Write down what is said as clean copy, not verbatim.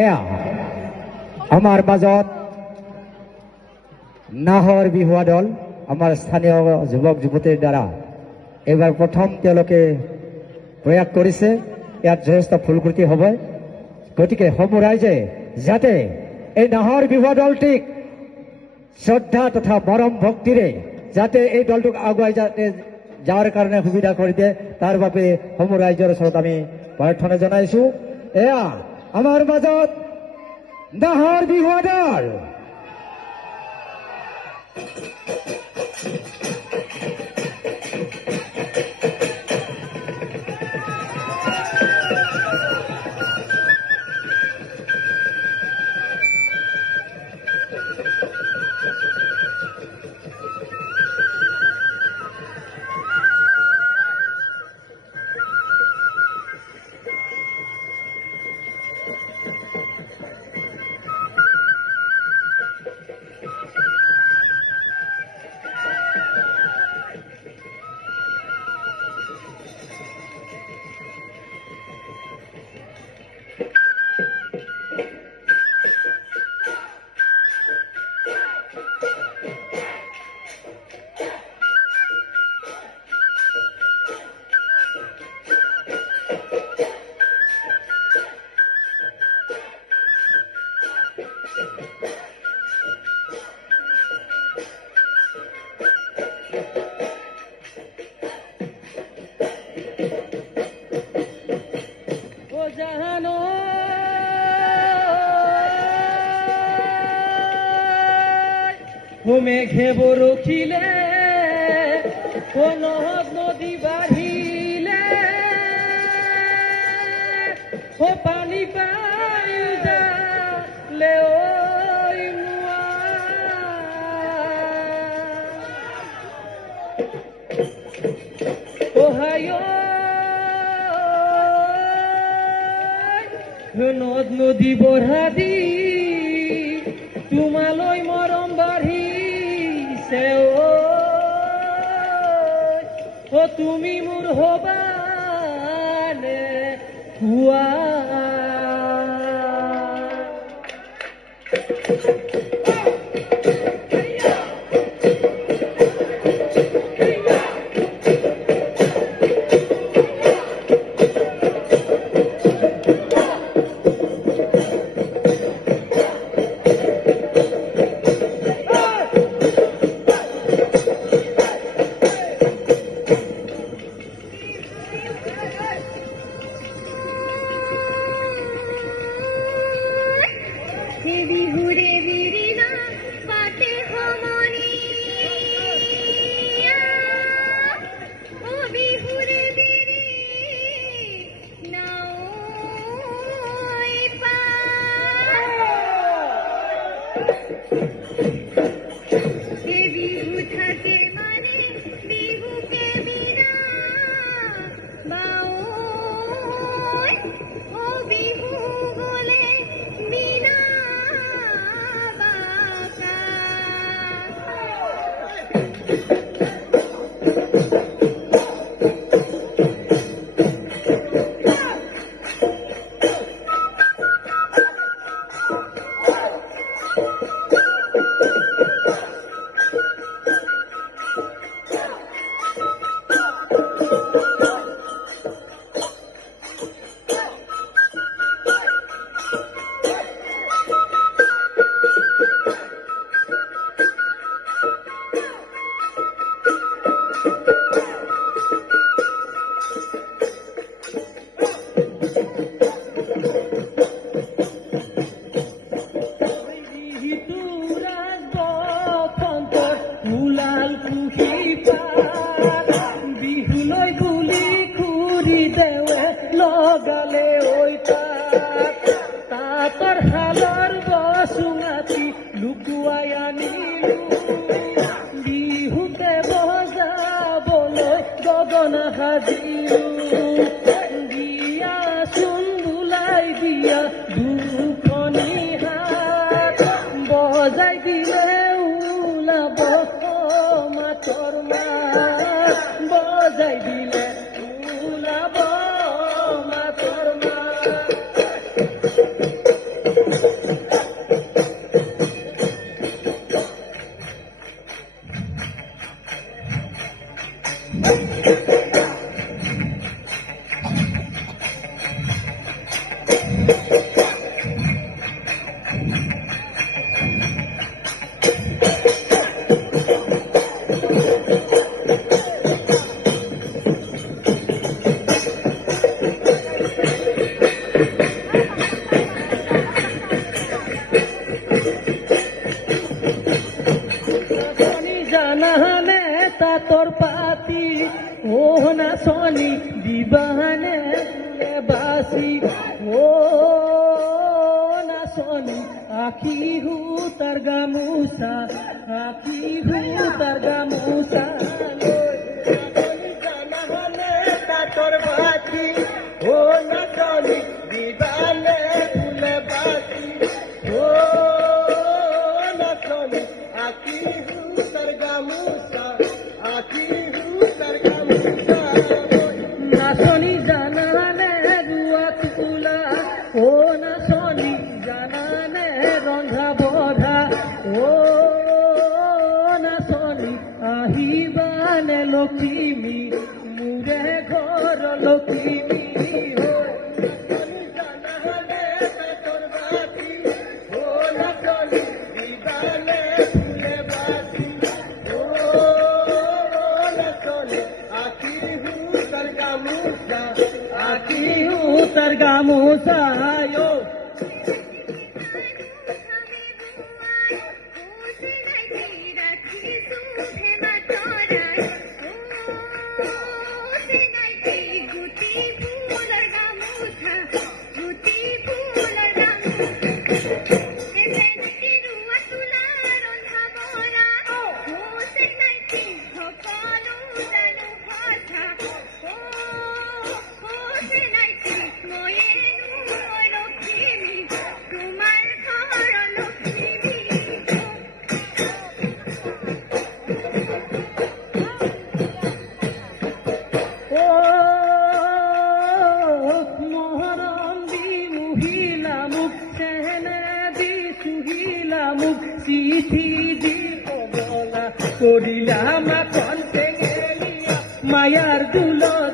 এয়া আমাৰ মাজত নাহৰ বিহুৱা দল আমাৰ স্থানীয় যুৱক যুৱতীৰ দ্বাৰা এইবাৰ প্ৰথম তেওঁলোকে প্ৰয়াস কৰিছে। ইয়াত যথেষ্ট ফুলকৃতি হ'ব। গতিকে সমূহ ৰাইজে যাতে এই নাহৰ বিহুৱা দলটিক শ্ৰদ্ধা তথা মৰম ভক্তিৰে যাতে এই দলটোক আগুৱাই যাতে যাৰ কাৰণে সুবিধা কৰি দিয়ে তাৰ বাবে সমূহ ৰাইজৰ ওচৰত আমি প্ৰাৰ্থনা জনাইছো। এয়া আমাৰ মাজত নাহৰ বিহুৱা দল। মেঘে বৰষিলে নদ নদী বাঢ়িলে পানী পাই যালে নদ নদী বঢ়া দি তোমালৈ মৰম বাঢ়িছে তুমি মোৰ হবানে কোৱা। নাচনি জানানে তাঁতৰ পাতি ও নাচনি দিবানে বাচি ও নাচনি আখি তাৰ গামোচা আখি তাৰ গামোচা নাচনি জানানে তাঁতৰ পাতি ও নাচনি দিবানে ফুলে বাচি ও নাচনি আখি তাৰ গামোচা আখি তাৰ গামোচা নাচনি জানানে ৰুৱা তোলা ও নাচনি জানানে ৰন্ধা বঢ়া ও নাচনি আহিবানে লখিমী মোৰে ঘৰ লখিমী হৈ নাচনি জানানে তাঁতৰ বাতি ও নাচনি দিবানে ফুলে বাতি ও নাচনি আখি তাৰ গামোচা আখি তাৰ গামোচা ও চিঠি দি অবলা কৰিলা মাখন টেঙেলিয়া মায়াৰ দুলত